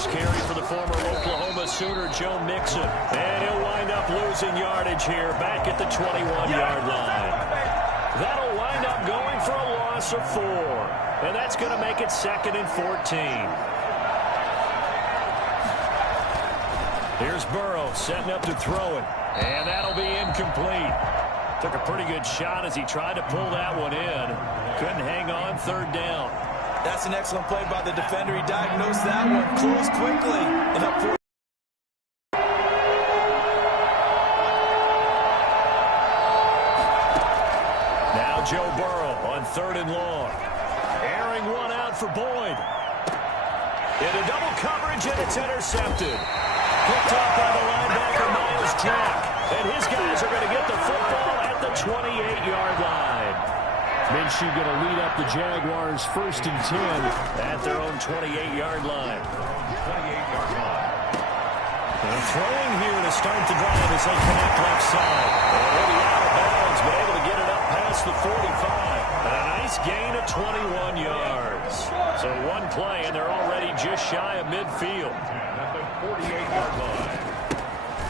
first carry for the former Oklahoma Sooner, Joe Mixon. And he'll wind up losing yardage here back at the 21-yard line. That'll wind up going for a loss of 4. And that's going to make it 2nd and 14. Here's Burrow setting up to throw it. And that'll be incomplete. Took a pretty good shot as he tried to pull that one in. Couldn't hang on, 3rd down. That's an excellent play by the defender. He diagnosed that one, closed quickly, and up 4. Now Joe Burrow on 3rd and long. Airing one out for Boyd. Into double coverage, and it's intercepted. Picked off by the linebacker, Miles Jack. And his guys are going to get the football at the 28-yard line. Minshew going to lead up the Jaguars 1st and 10 at their own 28-yard line. And throwing here to start the drive as they connect left side. Already out of bounds, but able to get it up past the 45. And a nice gain of 21 yards. So one play, and they're already just shy of midfield. At the 48-yard line.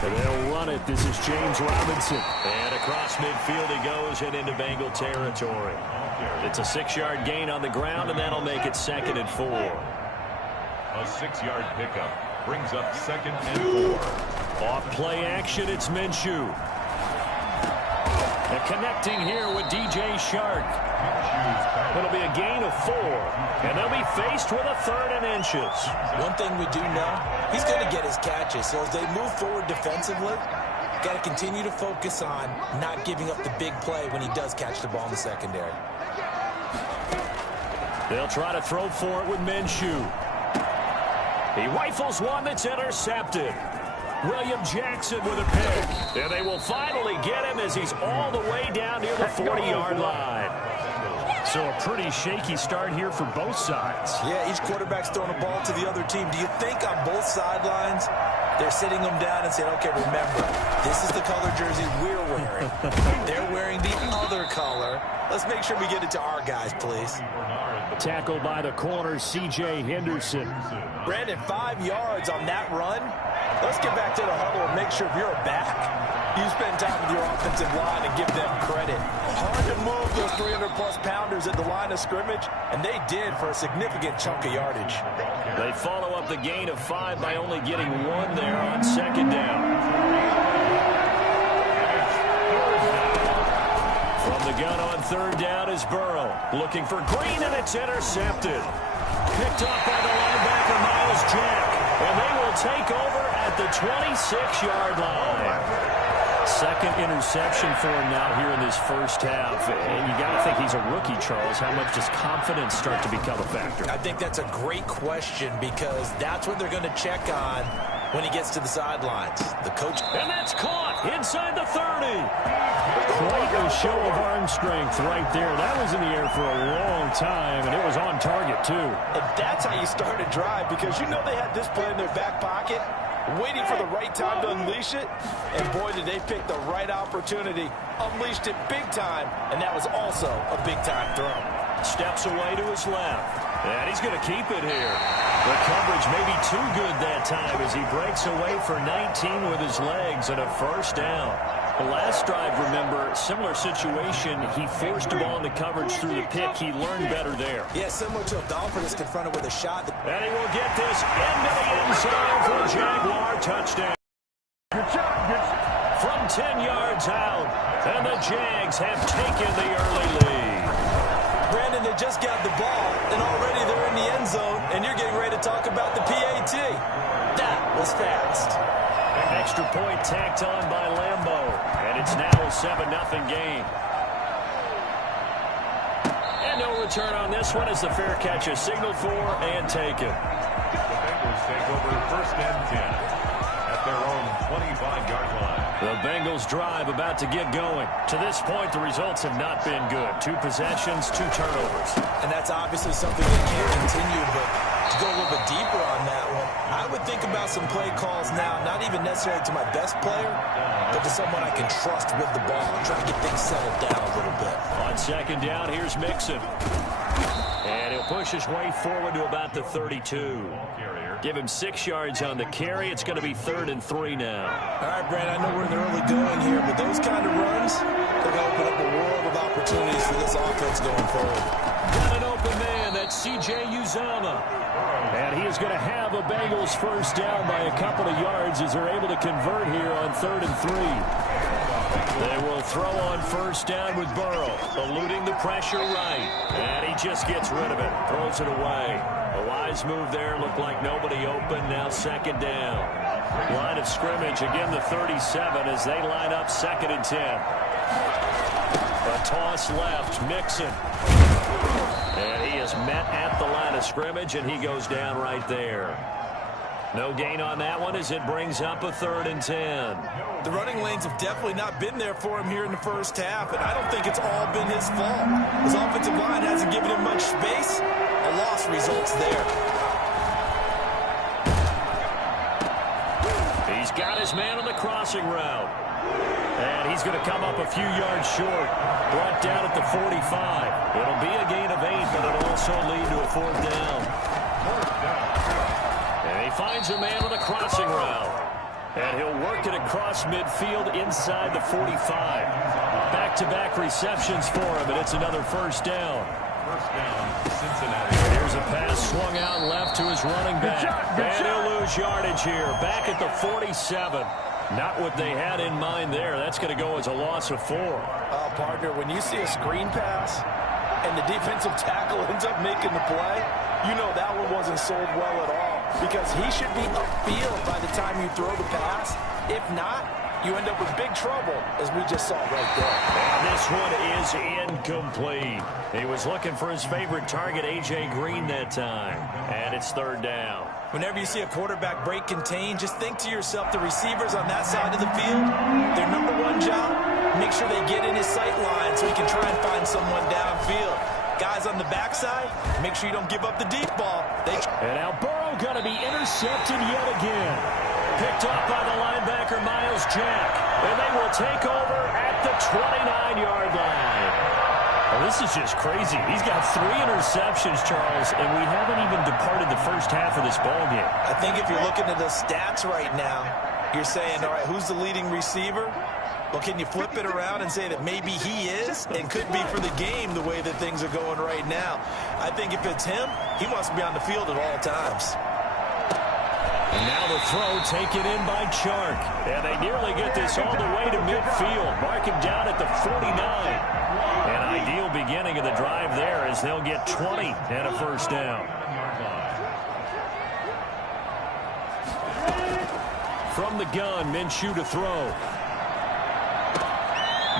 And they'll run it. This is James Robinson. And across midfield he goes and into Bengal territory. It's a 6-yard gain on the ground, and that'll make it 2nd and 4. A 6-yard pickup brings up 2nd and 4. Off play action, it's Minshew. And connecting here with DJ Shark. It'll be a gain of 4, and they'll be faced with a 3rd and inches. One thing we do know, he's going to get his catches. So as they move forward defensively, got to continue to focus on not giving up the big play when he does catch the ball in the secondary. They'll try to throw for it with Minshew. He rifles one that's intercepted. William Jackson with a pick. And they will finally get him as he's all the way down near the 40-yard line. So a pretty shaky start here for both sides. Yeah, each quarterback's throwing a ball to the other team. Do you think on both sidelines they're sitting them down and saying, okay, remember, this is the color jersey we're wearing. They're wearing the other color. Let's make sure we get it to our guys, please. Tackled by the corner, C.J. Henderson. Brandon, 5 yards on that run. Let's get back to the huddle and make sure if you're a back, you spend time with your offensive line and give them credit. Hard to move those 300-plus pounders at the line of scrimmage, and they did for a significant chunk of yardage. They follow up the gain of 5 by only getting 1 there on 2nd down. From the gun on 3rd down is Burrow. Looking for Green, and it's intercepted. Picked off by the linebacker, Miles Jack. And they will take over at the 26-yard line. 2nd interception for him now here in this first half. And you got to think he's a rookie, Charles. How much does confidence start to become a factor? I think that's a great question because that's what they're going to check on when he gets to the sidelines. The coach. And that's caught inside the 30. Quite a show of arm strength right there. That was in the air for a long time, and it was on target, too. And that's how you start a drive because you know they had this play in their back pocket, waiting for the right time to unleash it. And boy, did they pick the right opportunity. Unleashed it big time, and that was also a big-time throw. Steps away to his left. And he's going to keep it here. The coverage may be too good that time as he breaks away for 19 with his legs and a 1st down. The last drive, remember, similar situation. He forced the ball into coverage through the pick. He learned better there. Yeah, similar to a Dolphin is confronted with a shot. And he will get this into the end zone for a Jaguar touchdown. Good job. From 10 yards out, and the Jags have taken the early lead. Brandon, they just got the ball, and already they're in the end zone, and you're getting ready to talk about the PAT. That was fast. An extra point tacked on by Lambeau, and it's now a 7-0 game. And no return on this one as the fair catch is signaled for and taken. The Bengals take over 1st and 10 at their own 25-yard line. The Bengals drive about to get going. To this point, the results have not been good. 2 possessions, 2 turnovers. And that's obviously something that can't continue, but to go a little bit deeper on that one, I would think about some play calls now, not even necessarily to my best player, but to someone I can trust with the ball and try to get things settled down a little bit. On 2nd down, here's Mixon. And he'll push his way forward to about the 32. Give him 6 yards on the carry. It's going to be 3rd and 3 now. All right, Brad, I know we're in the early going here, but those kind of runs, they're going to open up a world of opportunities for this offense going forward. Got an open man. That's C.J. Uzomah. And he is going to have a Bengals first down by a couple of yards as they're able to convert here on 3rd and 3. They will throw on first down with Burrow, eluding the pressure right. And he just gets rid of it, throws it away. A wise move there, looked like nobody open, now 2nd down. Line of scrimmage, again the 37 as they line up 2nd and 10. A toss left, Mixon. And he is met at the line of scrimmage, and he goes down right there. No gain on that one as it brings up a 3rd and 10. The running lanes have definitely not been there for him here in the first half, and I don't think it's all been his fault. His offensive line hasn't given him much space. A loss results there. He's got his man on the crossing route. And he's going to come up a few yards short. Brought down at the 45. It'll be a gain of 8, but it'll also lead to a 4th down. And he finds a man on the crossing route. And he'll work it across midfield inside the 45. Back-to-back receptions for him, and it's another first down. First down, Cincinnati. Here's a pass swung out left to his running back. And he'll lose yardage here. Back at the 47. Not what they had in mind there. That's going to go as a loss of 4. Partner, when you see a screen pass and the defensive tackle ends up making the play, you know that one wasn't sold well at all, because he should be upfield by the time you throw the pass. If not, you end up with big trouble, as we just saw right there. And this one is incomplete. He was looking for his favorite target, A.J. Green, that time. And it's 3rd down. Whenever you see a quarterback break contain, just think to yourself, the receivers on that side of the field, their number one job, make sure they get in his sight line so he can try and find someone downfield. Guys on the backside, make sure you don't give up the deep ball. And now Burrow going to be intercepted yet again. Picked up by the linebacker, Miles Jack. And they will take over at the 29-yard line. Well, this is just crazy. He's got 3 interceptions, Charles, and we haven't even departed the first half of this ballgame. I think if you're looking at the stats right now, you're saying, all right, who's the leading receiver? Well, can you flip it around and say that maybe he is and could be for the game the way that things are going right now? I think if it's him, he wants to be on the field at all times. And now the throw taken in by Chark. And they nearly get this all the way to midfield. Mark him down at the 49. An ideal beginning of the drive there as they'll get 20 and a first down. From the gun, Minshew to throw.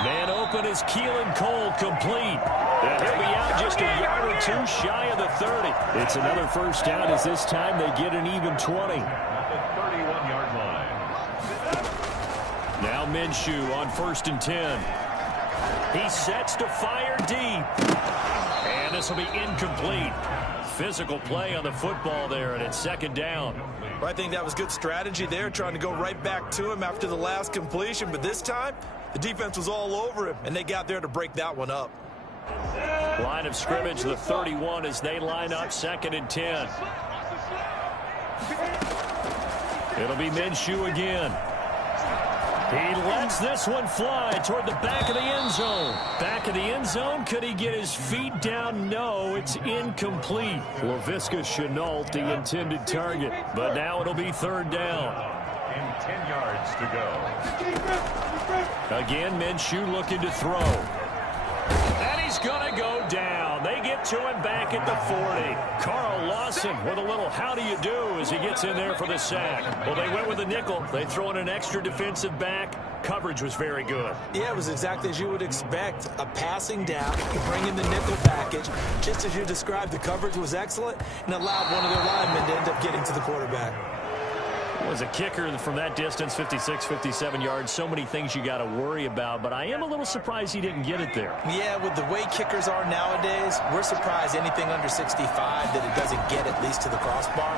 Man open is Keelan Cole, complete. And he'll be out just a yard or 2 shy of the 30. It's another first down as this time they get an even 20. At the 31-yard line. Now Minshew on 1st and 10. He sets to fire deep. And this will be incomplete. Physical play on the football there, and it's 2nd down. Well, I think that was good strategy there, trying to go right back to him after the last completion. But this time, the defense was all over him, and they got there to break that one up. Line of scrimmage, the 31, as they line up 2nd and 10. It'll be Minshew again. He lets this one fly toward the back of the end zone. Back of the end zone. Could he get his feet down? No, it's incomplete. Laviska Shenault, the intended target. But now it'll be 3rd down. And 10 yards to go. Again, Minshew looking to throw. And he's going to go down. They get to him back at the 40. Carl Lawson with a little how do you do as he gets in there for the sack. Well, they went with a nickel. They throw in an extra defensive back. Coverage was very good. Yeah, it was exactly as you would expect. A passing down, you bring in the nickel package. Just as you described, the coverage was excellent and allowed one of their linemen to end up getting to the quarterback. Was a kicker from that distance, 56, 57 yards. So many things you got to worry about, but I am a little surprised he didn't get it there. Yeah, with the way kickers are nowadays, we're surprised anything under 65 that it doesn't get at least to the crossbar.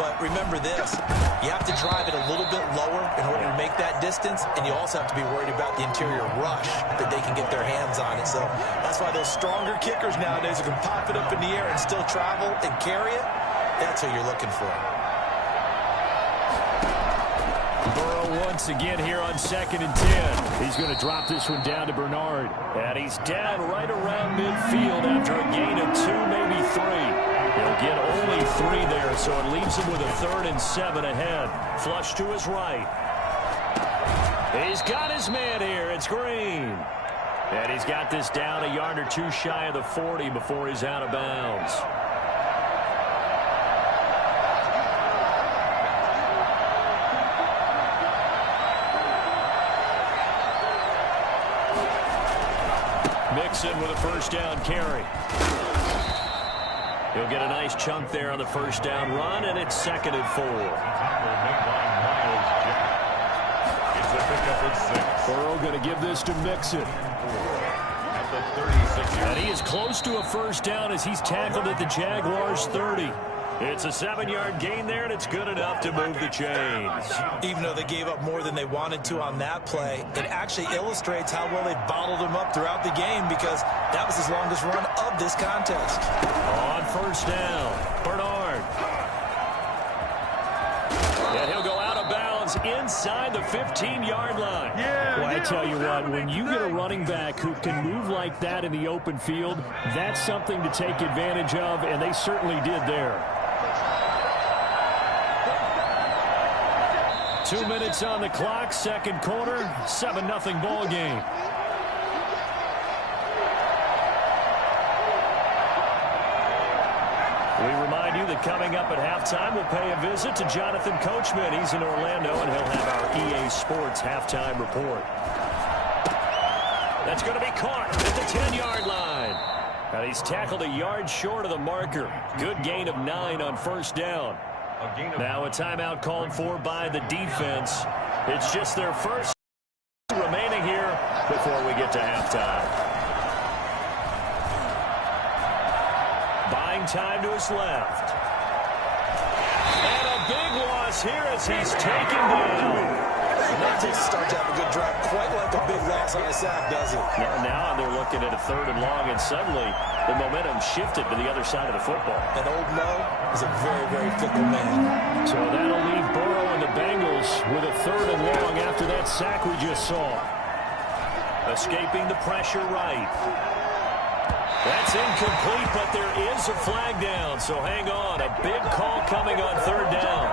But remember this, you have to drive it a little bit lower in order to make that distance, and you also have to be worried about the interior rush that they can get their hands on it. So that's why those stronger kickers nowadays who can pop it up in the air and still travel and carry it, that's who you're looking for. Burrow once again here on 2nd and 10. He's going to drop this one down to Bernard. And he's down right around midfield after a gain of 2, maybe 3. He'll get only 3 there, so it leaves him with a 3rd and 7 ahead. Flush to his right. He's got his man here. It's Green. And he's got this down a yard or 2 shy of the 40 before he's out of bounds. Mixon with a 1st down carry. He'll get a nice chunk there on the 1st down run, and it's 2nd and 4. It's a pickup at 6. Burrow going to give this to Mixon. At the 36-yard. And he is close to a 1st down as he's tackled at the Jaguars' 30. It's a 7-yard gain there, and it's good enough to move the chains. Even though they gave up more than they wanted to on that play, it actually illustrates how well they bottled him up throughout the game, because that was his longest run of this contest. On 1st down, Bernard. And he'll go out of bounds inside the 15-yard line. Well, I tell you what, when you get a running back who can move like that in the open field, that's something to take advantage of, and they certainly did there. 2 minutes on the clock, 2nd quarter, 7-0 ball game. We remind you that coming up at halftime, we'll pay a visit to Jonathan Coachman. He's in Orlando, and he'll have our EA Sports halftime report. That's going to be caught at the 10-yard line. And he's tackled a yard short of the marker. Good gain of 9 on 1st down. Now a timeout called for by the defense. It's just their first remaining here before we get to halftime. Buying time to his left. And a big loss here as he's taken down. That takes a start to have a good drive, quite like a big loss on a sack, does it? Now they're looking at a 3rd and long, and suddenly the momentum shifted to the other side of the football. And old Mo is a very, very fickle man. So that'll leave Burrow and the Bengals with a 3rd and long after that sack we just saw. Escaping the pressure right. That's incomplete, but there is a flag down, so hang on. A big call coming on 3rd down.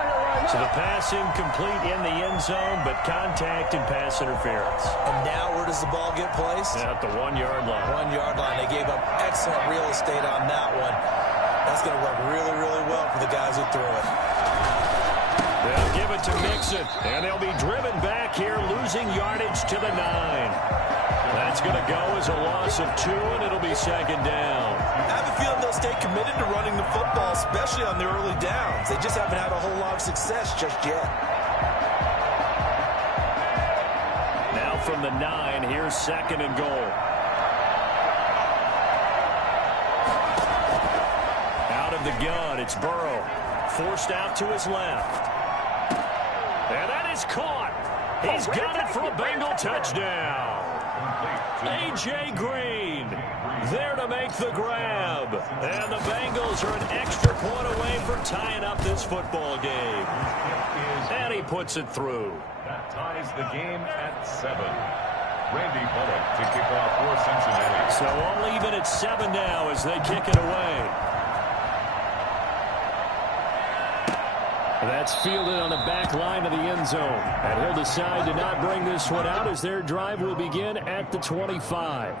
So the pass incomplete in the end zone, but contact and pass interference. And now where does the ball get placed? At the 1-yard line. 1-yard line. They gave up excellent real estate on that one. That's going to work really, really well for the guys who threw it. They'll give it to Mixon, and they'll be driven back here, losing yardage to the 9. That's going to go as a loss of 2, and it'll be 2nd down. I have a feeling they'll stay committed to running the football, especially on the early downs. They just haven't had a whole lot of success just yet. Now from the 9, here's 2nd and goal. Out of the gun, it's Burrow. Forced out to his left. And that is caught. He's got it for a Bengal touchdown. A.J. Green there to make the grab. And the Bengals are an extra point away from tying up this football game. And he puts it through. That ties the game at 7. Randy Bullock to kick off for Cincinnati. So all even at 7 now as they kick it away. That's fielded on the back line of the end zone. And he'll decide to not bring this one out as their drive will begin at the 25.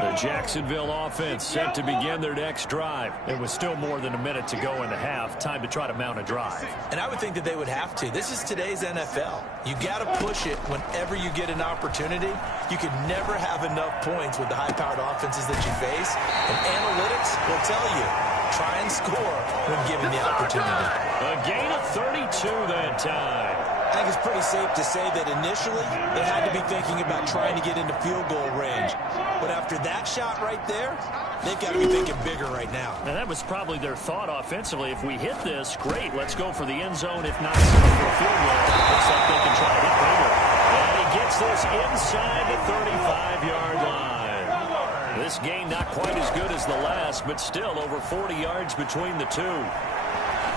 The The Jacksonville offense set to begin their next drive. It was still more than a minute to go in the half. Time to try to mount a drive. And I would think that they would have to. This is today's NFL. You got to push it whenever you get an opportunity. You can never have enough points with the high-powered offenses that you face. And analytics will tell you, try and score when given the opportunity. A gain of 32 that time. I think it's pretty safe to say that initially they had to be thinking about trying to get into field goal range. But after that shot right there, they've got to be thinking bigger right now. And that was probably their thought offensively. If we hit this, great. Let's go for the end zone. If not, settle for a field goal. Looks like they can try to hit bigger. And he gets this inside the 35-yard line. This gain not quite as good as the last, but still over 40 yards between the two.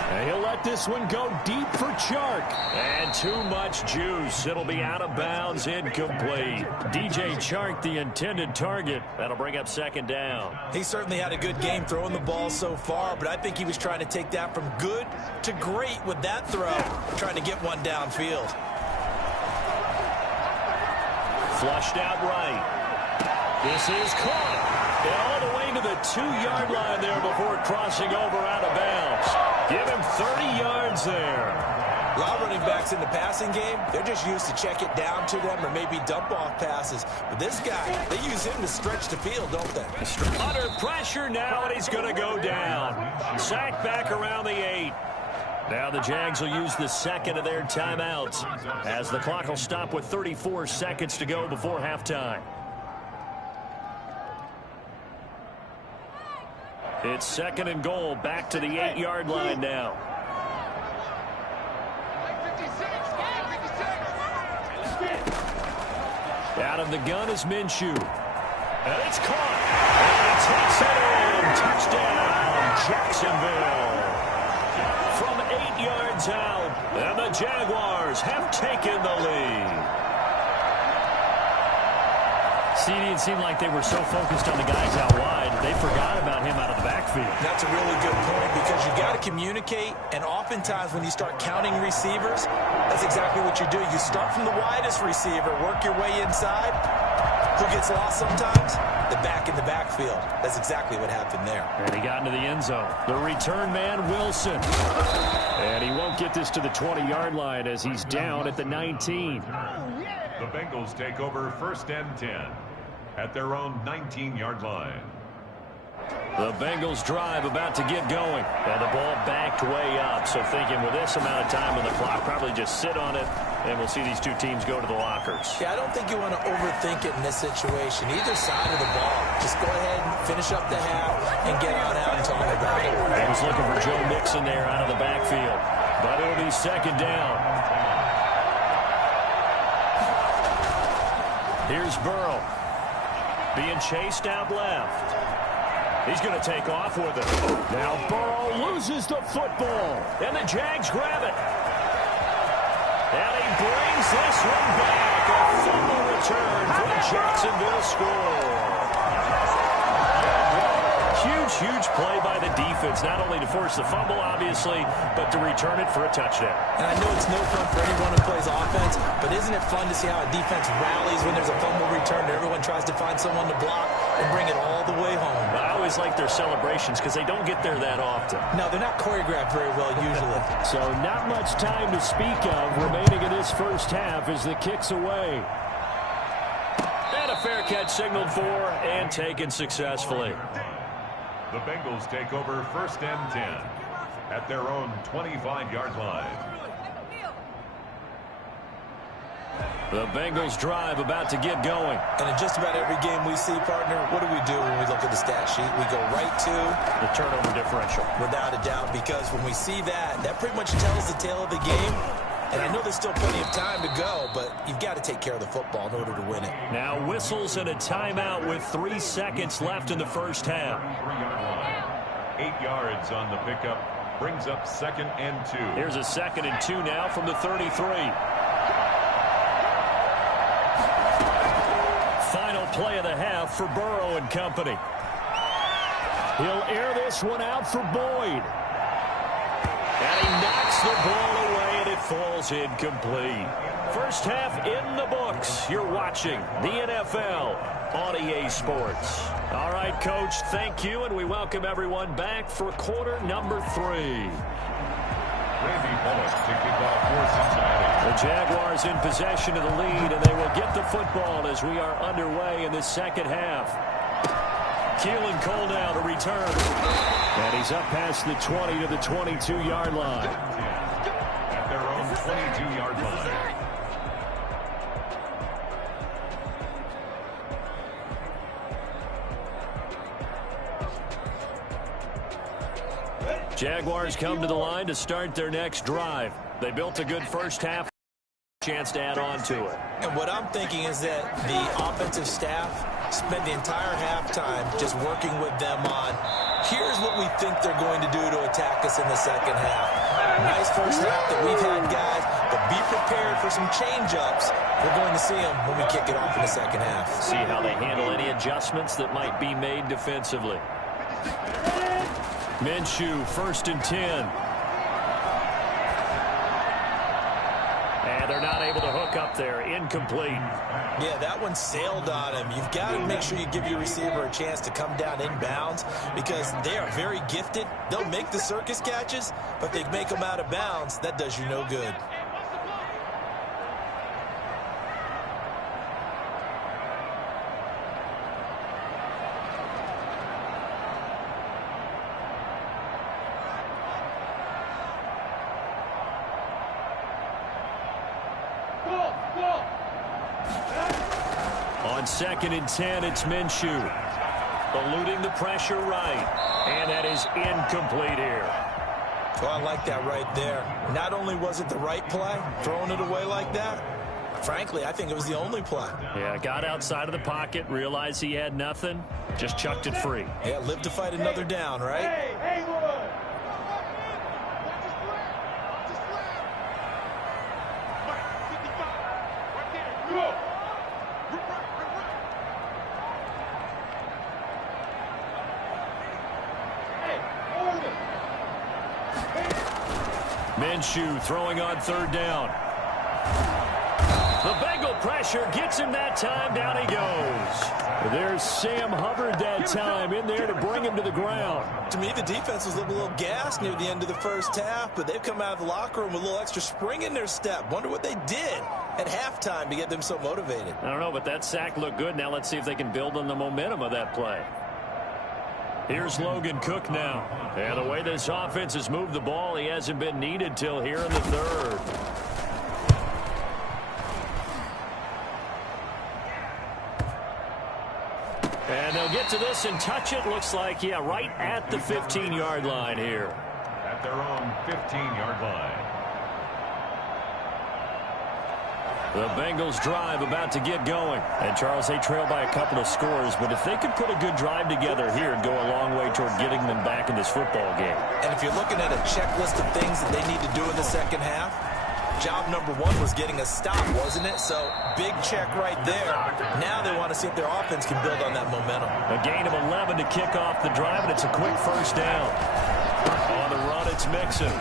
And he'll let this one go deep for Chark. And too much juice. It'll be out of bounds, incomplete. DJ Chark, the intended target. That'll bring up second down. He certainly had a good game throwing the ball so far, but I think he was trying to take that from good to great with that throw, trying to get one downfield. Flushed out right. This is caught. And all the way to the 2-yard line there before crossing over out of bounds. Give him 30 yards there. A lot of running backs in the passing game, they're just used to check it down to them or maybe dump off passes. But this guy, they use him to stretch the field, don't they? Under pressure now, and he's going to go down. Sacked back around the 8. Now the Jags will use the second of their timeouts as the clock will stop with 34 seconds to go before halftime. It's second and goal, back to the 8-yard line now. Out of the gun is Minshew. And it's caught. And he takes it in. Touchdown, Jacksonville. From 8 yards out, and the Jaguars have taken the lead. See, it didn't seem like they were so focused on the guys out wide, they forgot about him out of the backfield. That's a really good point because you got to communicate, and oftentimes when you start counting receivers, that's exactly what you do. You start from the widest receiver, work your way inside. Who gets lost sometimes? The back in the backfield. That's exactly what happened there. And he got into the end zone. The return man, Wilson. And he won't get this to the 20-yard line as he's down at the 19. The Bengals take over first and 10 at their own 19-yard line. The Bengals drive about to get going. And the ball backed way up. So thinking with this amount of time on the clock, probably just sit on it, and we'll see these two teams go to the lockers. Yeah, I don't think you want to overthink it in this situation. Either side of the ball. Just go ahead and finish up the half and get on out and talk about it. He was looking for Joe Mixon there out of the backfield. But it'll be second down. Here's Burrow. Being chased out left. He's going to take off with it. Now Burrow loses the football. And the Jags grab it. And he brings this one back. A fumble return for the Jacksonville score. Huge play by the defense, not only to force the fumble, obviously, but to return it for a touchdown. And I know it's no fun for anyone who plays offense, but isn't it fun to see how a defense rallies when there's a fumble return and everyone tries to find someone to block and bring it all the way home? I always like their celebrations because they don't get there that often. No, they're not choreographed very well usually. So not much time to speak of remaining in this first half as the kick's away. And a fair catch signaled for and taken successfully. The Bengals take over first and 10 at their own 25-yard line. The Bengals drive about to get going. And in just about every game we see, partner, what do we do when we look at the stat sheet? We go right to the turnover differential. Without a doubt, because when we see that, that pretty much tells the tale of the game. And I know there's still plenty of time to go, but you've got to take care of the football in order to win it. Now whistles and a timeout with 3 seconds left in the first half. 8 yards on the pickup. Brings up second and 2. Here's a second and 2 now from the 33. Final play of the half for Burrow and company. He'll air this one out for Boyd. And he knocks the ball away And it falls incomplete. First half in the books. You're watching the NFL on EA Sports. All right, Coach, thank you, and we welcome everyone back for quarter number 3. The Jaguars in possession of the lead, and they will get the football as we are underway in the second half. Keelan Cole now to return. And he's up past the 20 to the 22-yard line. At their own 22-yard line. Jaguars come to the line to start their next drive. They built a good first half. Chance to add on to it. And what I'm thinking is that the offensive staff spent the entire halftime just working with them on, here's what we think they're going to do to attack us in the second half. Nice first half that we've had, guys, but be prepared for some change-ups. We're going to see them when we kick it off in the second half. See how they handle any adjustments that might be made defensively. Minshew, 1st and 10. And they're not able to hook up there. Incomplete. Yeah, that one sailed on him. You've got to make sure you give your receiver a chance to come down inbounds because they are very gifted. They'll make the circus catches, but they make them out of bounds. That does you no good. On 2nd and 10, it's Minshew. Eluding the pressure right. And that is incomplete here. Well, I like that right there. Not only was it the right play, throwing it away like that, frankly, I think it was the only play. Yeah, got outside of the pocket, realized he had nothing, just chucked it free. Yeah, live to fight another down, right? Minshew throwing on 3rd down. The Bengal pressure gets him that time. Down he goes. There's Sam Hubbard that time in there to bring him to the ground. To me, the defense was a little gassed near the end of the first half, but they've come out of the locker room with a little extra spring in their step. Wonder what they did at halftime to get them so motivated. I don't know, but that sack looked good. Now let's see if they can build on the momentum of that play. Here's Logan Cook now. And the way this offense has moved the ball, he hasn't been needed till here in the 3rd. And they'll get to this and touch it. Looks like, yeah, right at the 15-yard line here. At their own 15-yard line. The Bengals drive about to get going. And, Charles, they trail by a couple of scores, but if they could put a good drive together here, it'd go a long way toward getting them back in this football game. And if you're looking at a checklist of things that they need to do in the second half, job number 1 was getting a stop, wasn't it? So, big check right there. Now they want to see if their offense can build on that momentum. A gain of 11 to kick off the drive, and it's a quick first down. On the run, it's Mixon.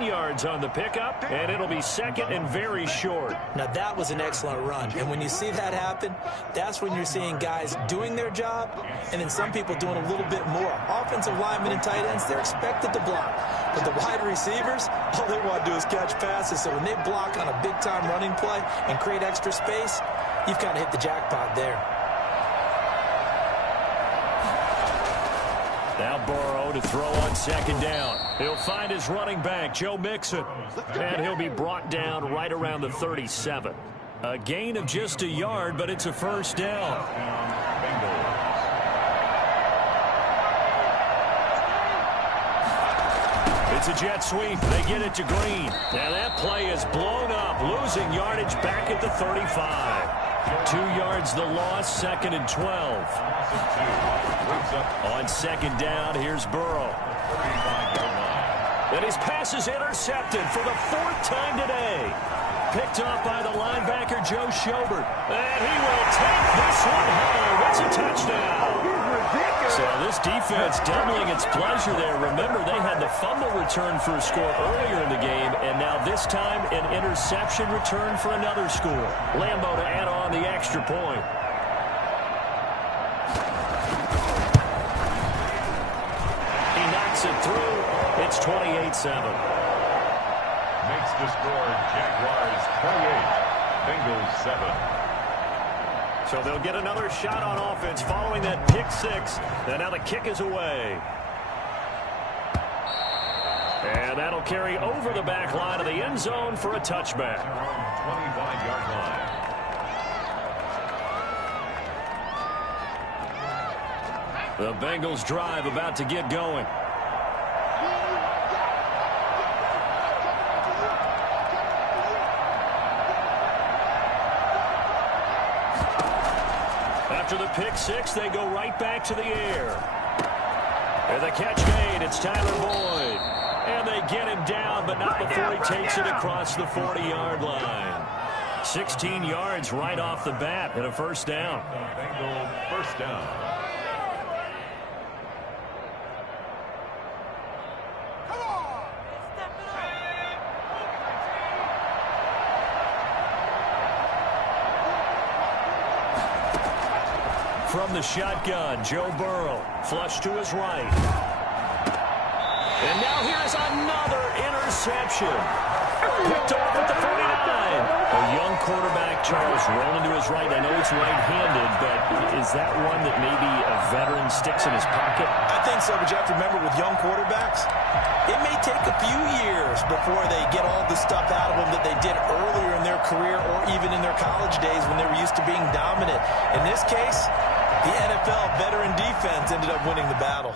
Yards on the pickup, and it'll be 2nd and very short. Now, that was an excellent run, and when you see that happen, that's when you're seeing guys doing their job, and then some people doing a little bit more. Offensive linemen and tight ends, they're expected to block, but the wide receivers, all they want to do is catch passes, so when they block on a big-time running play and create extra space, you've kind of hit the jackpot there. Now Burrow to throw on 2nd down. He'll find his running back, Joe Mixon. And he'll be brought down right around the 37. A gain of just a yard, but it's a first down. It's a jet sweep. They get it to Green. Now that play is blown up, losing yardage back at the 35. 2 yards the loss, 2nd and 12. On 2nd down, here's Burrow. And his pass is intercepted for the 4th time today. Picked off by the linebacker, Joe Schobert. And he will take this one home. It's a touchdown. So this defense doubling its pleasure there. Remember, they had the fumble return for a score earlier in the game, and now this time an interception return for another score. Lambeau to add on the extra point. He knocks it through. It's 28-7. Makes the score Jaguars 28, Bengals 7. So they'll get another shot on offense following that pick six. And now the kick is away. And that'll carry over the back line of the end zone for a touchback. 25-yard line. The Bengals drive about to get going. After the pick six, they go right back to the air. And the catch made. It's Tyler Boyd. And they get him down, but not before he takes it across the 40-yard line. 16 yards right off the bat and a first down. Bengal first down. From the shotgun, Joe Burrow, flush to his right. And now here's another interception. Picked off at the 49. A young quarterback, Charles, rolling to his right. I know he's right-handed, but is that one that maybe a veteran sticks in his pocket? I think so, but you have to remember with young quarterbacks, it may take a few years before they get all the stuff out of them that they did earlier in their career or even in their college days when they were used to being dominant. In this case, the NFL veteran defense ended up winning the battle.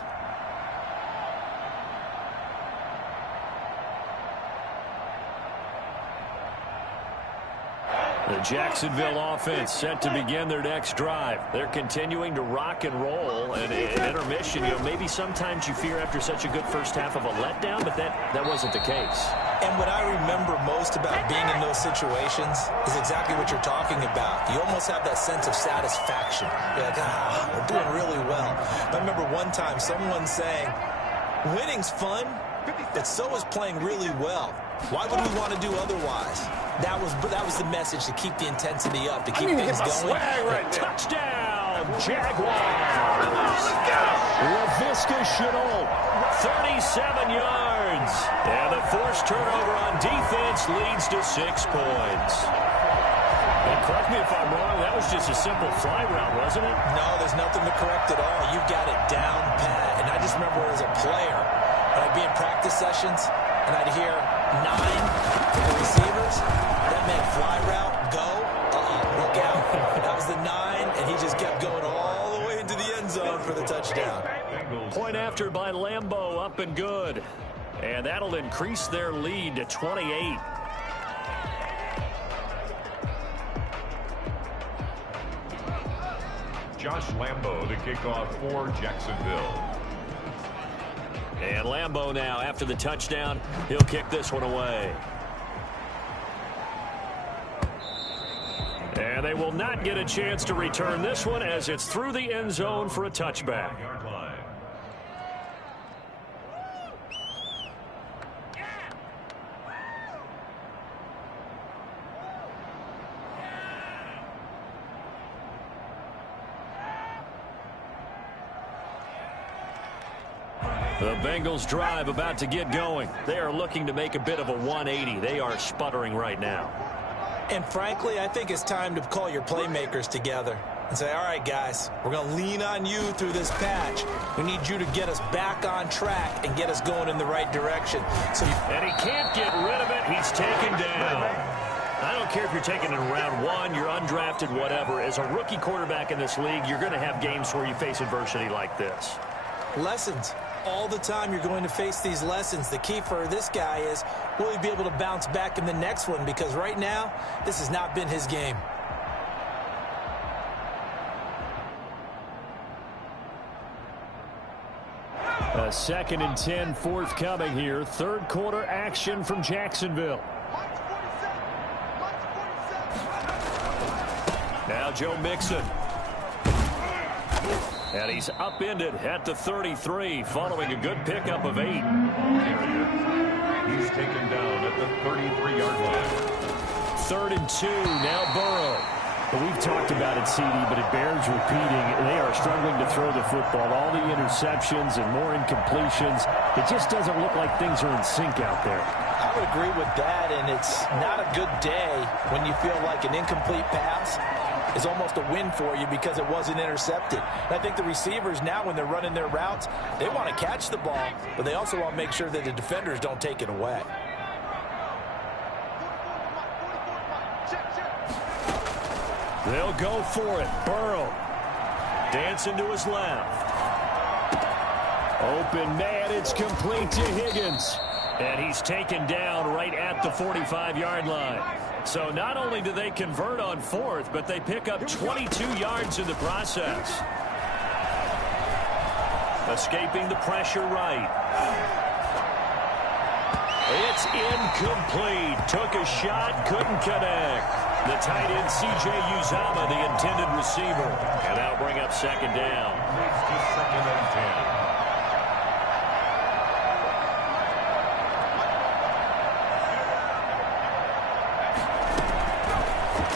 The Jacksonville offense set to begin their next drive. They're continuing to rock and roll. And an intermission, maybe sometimes you fear after such a good first half of a letdown, but that wasn't the case. And what I remember most about being in those situations is exactly what you're talking about. You almost have that sense of satisfaction. You're like, we're doing really well. I remember one time someone saying, winning's fun, but so is playing really well. Why would we want to do otherwise? That was the message to keep the intensity up, to keep things going. Touchdown, Jaguars! LaVisca Chenault, 37 yards. And the forced turnover on defense leads to 6 points. And correct me if I'm wrong, that was just a simple fly route, wasn't it? No, there's nothing to correct at all. You've got it down pat. And I just remember as a player, when I'd be in practice sessions, and I'd hear 9 for the receivers. That meant fly route, go, look out. That was the 9, and he just kept going all the way into the end zone for the touchdown. Point after by Lambeau, up and good. And that'll increase their lead to 28. Josh Lambeau to kick off for Jacksonville. And Lambeau now, after the touchdown, he'll kick this one away. And they will not get a chance to return this one as it's through the end zone for a touchback. The Bengals drive about to get going. They are looking to make a bit of a 180. They are sputtering right now. And frankly, I think it's time to call your playmakers together and say, all right, guys, we're going to lean on you through this patch. We need you to get us back on track and get us going in the right direction. And he can't get rid of it. He's taken down. I don't care if you're taking it in round 1, you're undrafted, whatever. As a rookie quarterback in this league, you're going to have games where you face adversity like this. Lessons. All the time you're going to face these lessons. The key for this guy is, will he be able to bounce back in the next one? Because right now, this has not been his game. A 2nd and 10 forthcoming here. Third quarter action from Jacksonville. Now Joe Mixon. And he's upended at the 33 following a good pickup of 8. He's taken down at the 33-yard line. 3rd and 2, now Burrow. Well, we've talked about it, CD, but it bears repeating. They are struggling to throw the football. All the interceptions and more incompletions. It just doesn't look like things are in sync out there. I would agree with that, and it's not a good day when you feel like an incomplete pass is almost a win for you because it wasn't intercepted. And I think the receivers now, when they're running their routes, they want to catch the ball, but they also want to make sure that the defenders don't take it away. They'll go for it. Burrow dancing to his left. Open man, it's complete to Higgins. And he's taken down right at the 45-yard line. So not only do they convert on 4th, but they pick up 22 yards in the process. Escaping the pressure right. It's incomplete. Took a shot, couldn't connect. The tight end, C.J. Uzomah, the intended receiver. And that'll bring up 2nd down. It's to 2nd and 10.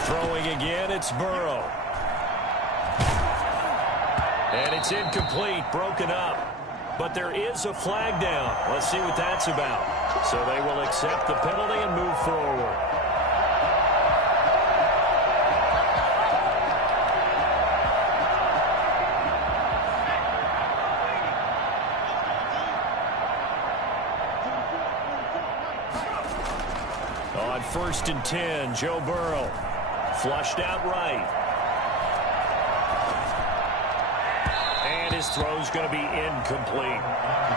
Throwing again, it's Burrow. And it's incomplete, broken up. But there is a flag down. Let's see what that's about. So they will accept the penalty and move forward. On 1st and 10, Joe Burrow. Flushed out right. And his throw's going to be incomplete.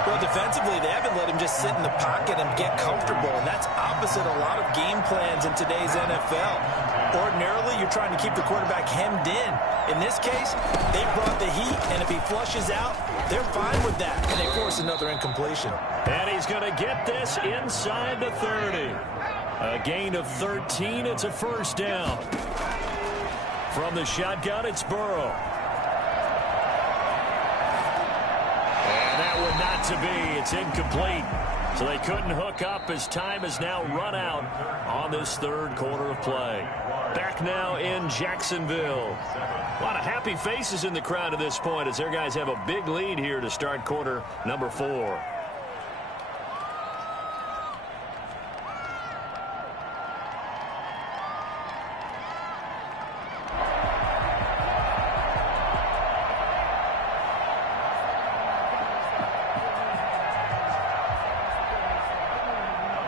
Well, defensively, they haven't let him just sit in the pocket and get comfortable, and that's opposite a lot of game plans in today's NFL. Ordinarily, you're trying to keep the quarterback hemmed in. In this case, they brought the heat, and if he flushes out, they're fine with that, and they force another incompletion. And he's going to get this inside the 30. A gain of 13. It's a 1st down. From the shotgun, it's Burrow. And that one not to be. It's incomplete. So they couldn't hook up as time is now run out on this 3rd quarter of play. Back now in Jacksonville. A lot of happy faces in the crowd at this point as their guys have a big lead here to start quarter number 4.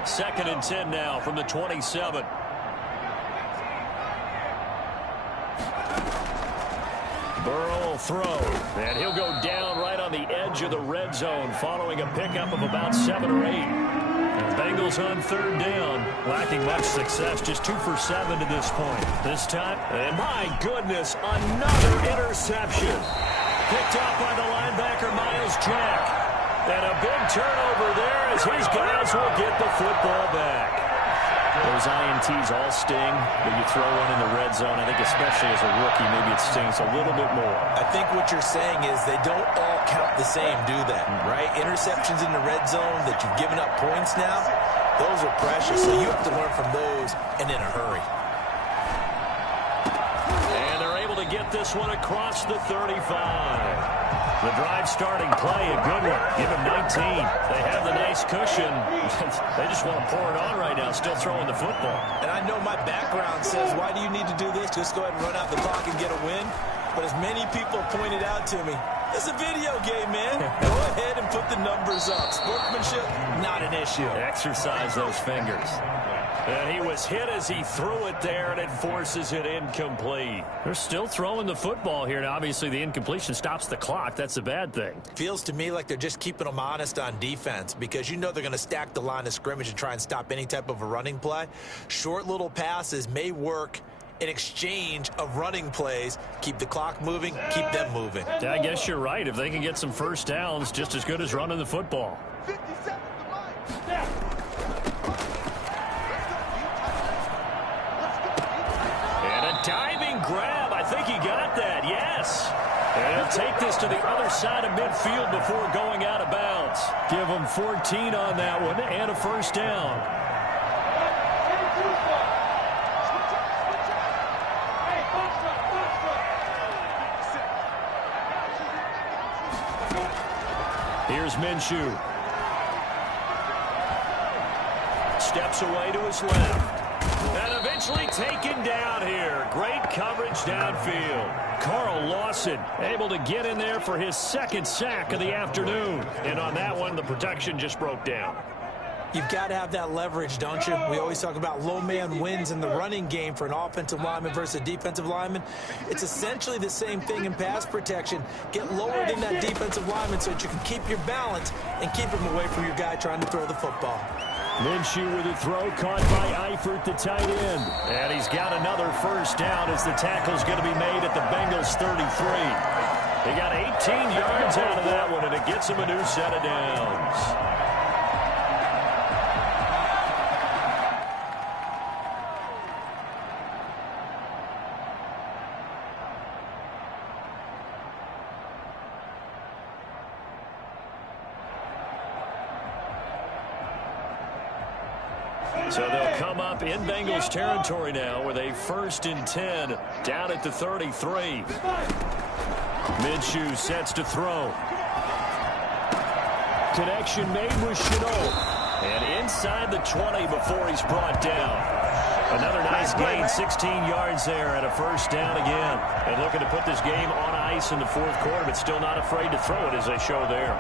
Second and 10 now from the 27. Burrow will throw, and he'll go down right on the edge of the red zone following a pickup of about 7 or 8. And Bengals on 3rd down, lacking much success, just 2 for 7 to this point. This time, and my goodness, another interception. Picked off by the linebacker, Miles Jack. And a big turnover there as his guys will get the football back. Those INTs all sting, but you throw one in the red zone. I think especially as a rookie, maybe it stings a little bit more. I think what you're saying is they don't all count the same, do they? Right? Interceptions in the red zone that you've given up points now, those are precious. So you have to learn from those and in a hurry. And they're able to get this one across the 35. The drive starting play, a good one. Give him 19. They have the nice cushion. They just want to pour it on right now, still throwing the football. And I know my background says, why do you need to do this? Just go ahead and run out the clock and get a win. But as many people pointed out to me, it's a video game, man. Go ahead and put the numbers up. Sportsmanship, not an issue. Exercise those fingers. And he was hit as he threw it there, and it forces it incomplete. They're still throwing the football here, and obviously the incompletion stops the clock. That's a bad thing. Feels to me like they're just keeping them honest on defense because you know they're going to stack the line of scrimmage and try and stop any type of a running play. Short little passes may work in exchange of running plays. Keep the clock moving, keep them moving. Yeah, I guess you're right. If they can get some first downs, just as good as running the football. 50 seconds to line. Yeah. And a diving grab. I think he got that. Yes. And take this to the other side of midfield before going out of bounds. Give them 14 on that one and a first down. Here's Minshew. Steps away to his left. And eventually taken down here. Great coverage downfield. Carl Lawson able to get in there for his second sack of the afternoon. And on that one, the protection just broke down. You've got to have that leverage, don't you? We always talk about low man wins in the running game for an offensive lineman versus a defensive lineman. It's essentially the same thing in pass protection. Get lower than that defensive lineman so that you can keep your balance and keep him away from your guy trying to throw the football. Minshew with a throw caught by Eifert, the tight end. And he's got another first down as the tackle's going to be made at the Bengals 33. He got 18 yards out of that one, and it gets him a new set of downs. So they'll come up in Bengals territory now with a 1st and 10 down at the 33. Minshew sets to throw. Connection made with Chenault. And inside the 20 before he's brought down. Another nice gain, 16 yards there and a first down again. And looking to put this game on ice in the 4th quarter, but still not afraid to throw it as they show there.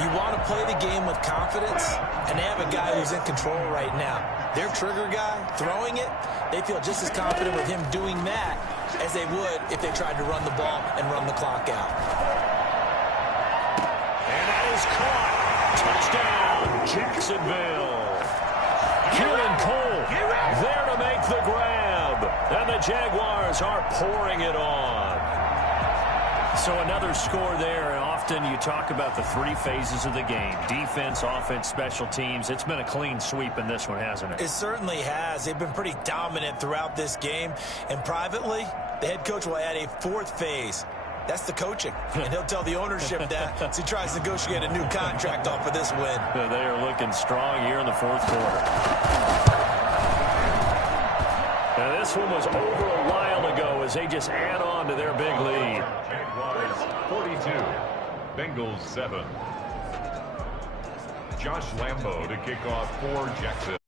You want to play the game with confidence, and they have a guy who's in control right now. Their trigger guy, throwing it, they feel just as confident with him doing that as they would if they tried to run the ball and run the clock out. And that is caught. Touchdown, Jacksonville. Keelan Cole there to make the grab. And the Jaguars are pouring it on. So another score there. And often you talk about the 3 phases of the game. Defense, offense, special teams. It's been a clean sweep in this one, hasn't it? It certainly has. They've been pretty dominant throughout this game. And privately, the head coach will add a 4th phase. That's the coaching. And he'll tell the ownership that as he tries to negotiate a new contract off of this win. They are looking strong here in the 4th quarter. Now this one was over a while ago as they just add on to their big lead. Jaguars 42, Bengals 7. Josh Lambo to kick off for Jacksonville.